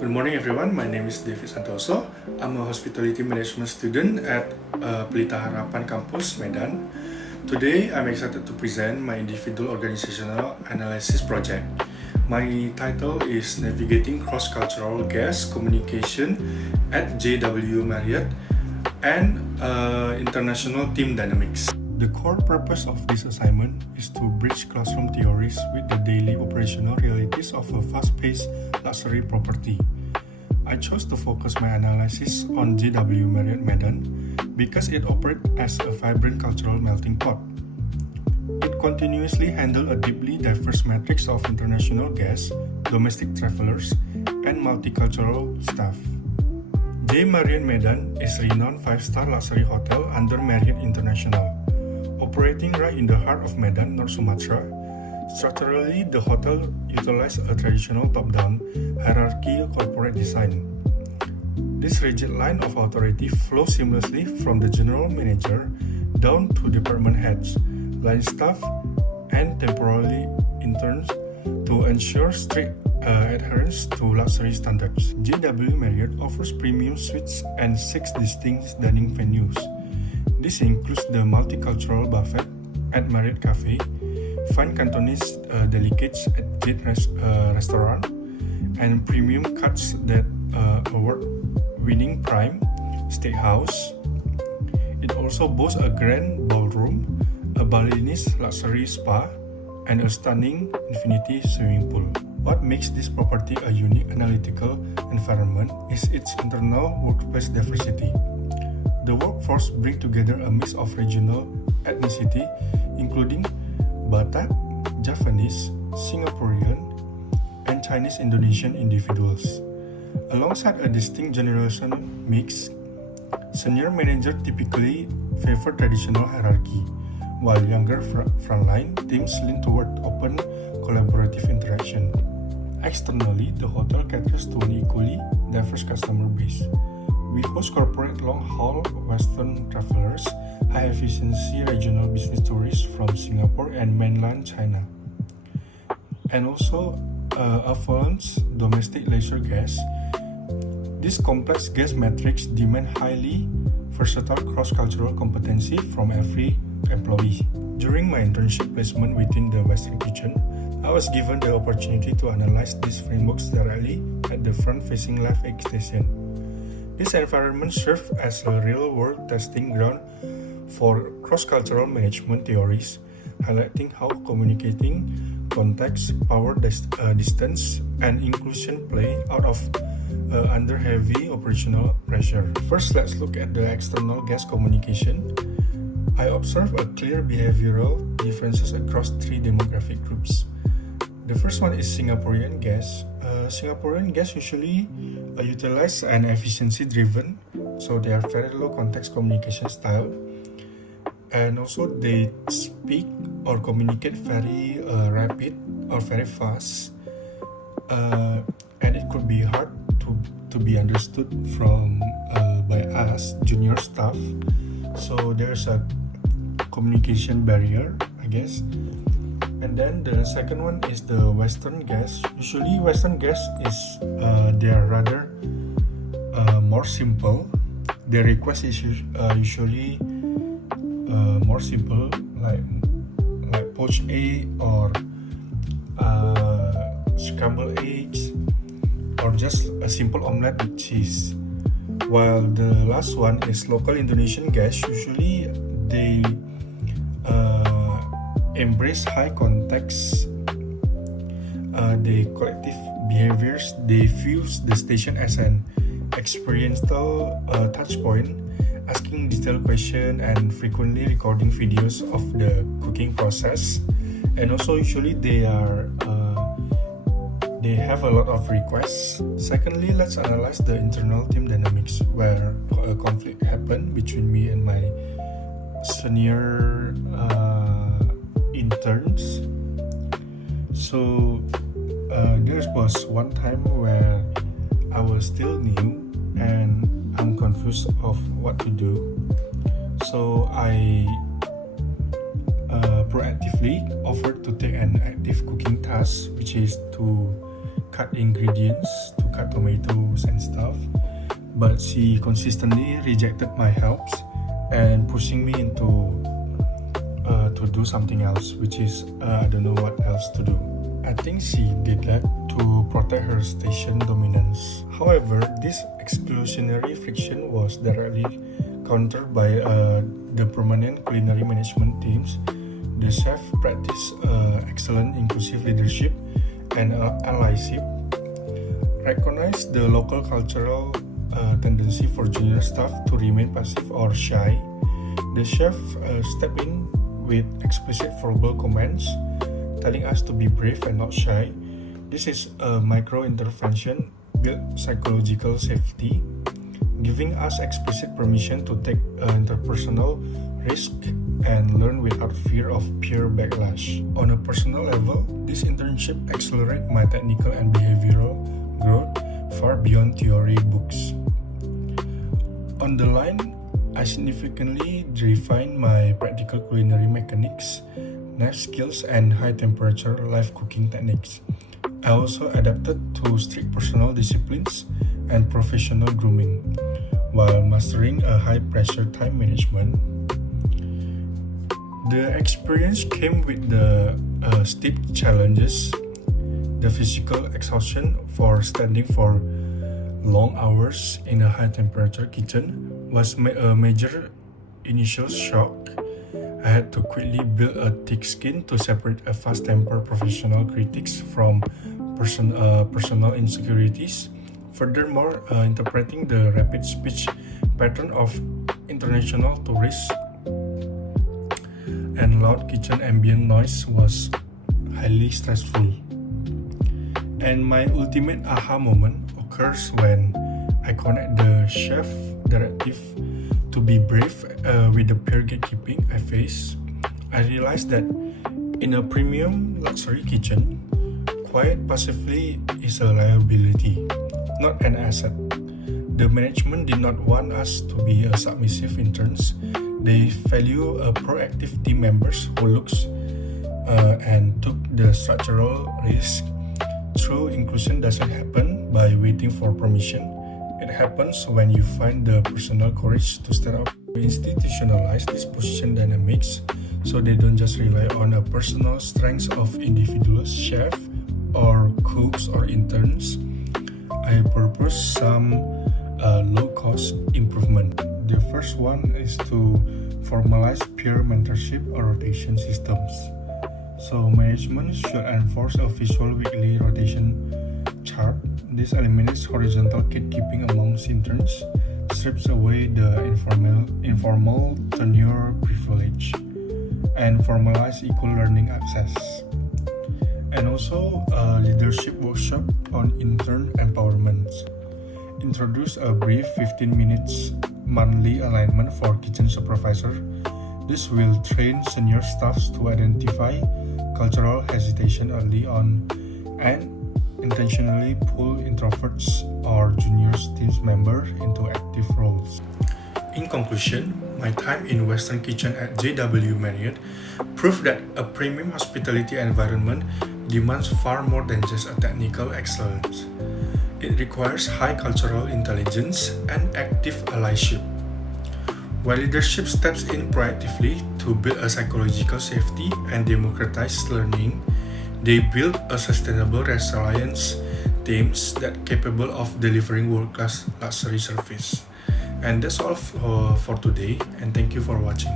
Good morning everyone, my name is David Santoso. I'm a hospitality management student at Pelita Harapan campus, Medan. Today, I'm excited to present my individual organizational analysis project. My title is Navigating Cross-Cultural Guest Communication at JW Marriott and International Team Dynamics. The core purpose of this assignment is to bridge classroom theories with the daily operational realities of a fast-paced luxury property. I chose to focus my analysis on JW Marriott Medan because it operates as a vibrant cultural melting pot. It continuously handles a deeply diverse matrix of international guests, domestic travelers, and multicultural staff. J Marriott Medan is a renowned 5-star luxury hotel under Marriott International. Operating right in the heart of Medan, North Sumatra, structurally the hotel utilizes a traditional top-down hierarchy corporate design. This rigid line of authority flows seamlessly from the general manager down to department heads, line staff, and temporary interns to ensure strict adherence to luxury standards. JW Marriott offers premium suites and 6 distinct dining venues. This includes the multicultural buffet at Marriott Cafe, fine Cantonese delicates at Jade Restaurant, and premium cuts that award-winning Prime Steakhouse. It also boasts a grand ballroom, a Balinese luxury spa, and a stunning infinity swimming pool. What makes this property a unique analytical environment is its internal workplace diversity. The workforce brings together a mix of regional ethnicity, including Batak, Javanese, Singaporean, and Chinese Indonesian individuals. Alongside a distinct generation mix, senior managers typically favor traditional hierarchy, while younger frontline teams lean toward open, collaborative interaction. Externally, the hotel caters to an equally diverse customer base. We host corporate long-haul Western travelers, high-efficiency regional business tourists from Singapore and mainland China, and also affluent domestic leisure guests. This complex guest matrix demands highly versatile cross-cultural competency from every employee. During my internship placement within the Western Kitchen, I was given the opportunity to analyze these frameworks directly at the front-facing live egg station. This environment serves as a real-world testing ground for cross-cultural management theories, highlighting how communicating context, power distance, and inclusion play out under heavy operational pressure. First, let's look at the external guest communication. I observe a clear behavioral differences across 3 demographic groups. The first one is Singaporean guests. Singaporean guests usually utilize an efficiency-driven, so they are very low context communication style, and also they speak or communicate very rapid or very fast, and it could be hard to be understood by us junior staff. So there's a communication barrier, I guess. And then the second one is the Western guests. Usually Western guests they are rather more simple. Their request is usually more simple, like poached egg or scrambled eggs, or just a simple omelette with cheese. While the last one is local Indonesian guests. Usually they embrace high context, the collective behaviors. They view the station as an experiential touch point, asking detailed questions and frequently recording videos of the cooking process. And also usually they have a lot of requests. Secondly, let's analyze the internal team dynamics, where a conflict happened between me and my senior interns. So there was one time where I was still new and I'm confused of what to do. So I proactively offered to take an active cooking task, which is to cut ingredients, to cut tomato but she consistently rejected my helps and pushing me into to do something else, which is I don't know what else to do. I think she did that to protect her station dominance. However, this exclusionary friction was directly countered by the permanent culinary management teams. The chef practiced excellent inclusive leadership and allyship, recognized the local cultural tendency for junior staff to remain passive or shy. The chef stepped in with explicit verbal commands, telling us to be brave and not shy. This is a micro-intervention, build psychological safety, giving us explicit permission to take interpersonal risk and learn without fear of peer backlash. On a personal level, this internship accelerated my technical and behavioral growth far beyond theory books. On the line, I significantly refined my practical culinary mechanics, knife skills, and high-temperature live cooking techniques. I also adapted to strict personal disciplines and professional grooming, while mastering a high-pressure time management. The experience came with the steep challenges. The physical exhaustion for standing for long hours in a high-temperature kitchen was a major initial shock. I had to quickly build a thick skin to separate a fast-tempered professional critics from personal insecurities. Furthermore, interpreting the rapid speech pattern of international tourists and loud kitchen ambient noise was highly stressful. And my ultimate aha moment occurs when I connect the chef directive to be brave with the peer gatekeeping I face. I realized that in a premium luxury kitchen, quiet passively is a liability, not an asset. The management did not want us to be a submissive interns. They value proactive team members who looks and took the structural risk. True inclusion doesn't happen by waiting for permission. It happens when you find the personal courage to stand up. We institutionalize these position dynamics so they don't just rely on a personal strengths of individual chef or cooks or interns. I propose some low-cost improvement. The first one is to formalize peer mentorship or rotation systems. So management should enforce a visual weekly rotation chart. This eliminates horizontal gatekeeping amongst interns, strips away the informal tenure privilege, and formalize equal learning access. And also a leadership workshop on intern empowerment. Introduce a brief 15 minutes monthly alignment for kitchen supervisor. This will train senior staffs to identify cultural hesitation early on and intentionally pull introverts or junior team members into active roles. In conclusion, my time in Western Kitchen at JW Marriott proved that a premium hospitality environment demands far more than just a technical excellence. It requires high cultural intelligence and active allyship. While leadership steps in proactively to build a psychological safety and democratize learning, they build a sustainable resilience teams that capable of delivering world-class luxury service. And that's all for today, and thank you for watching.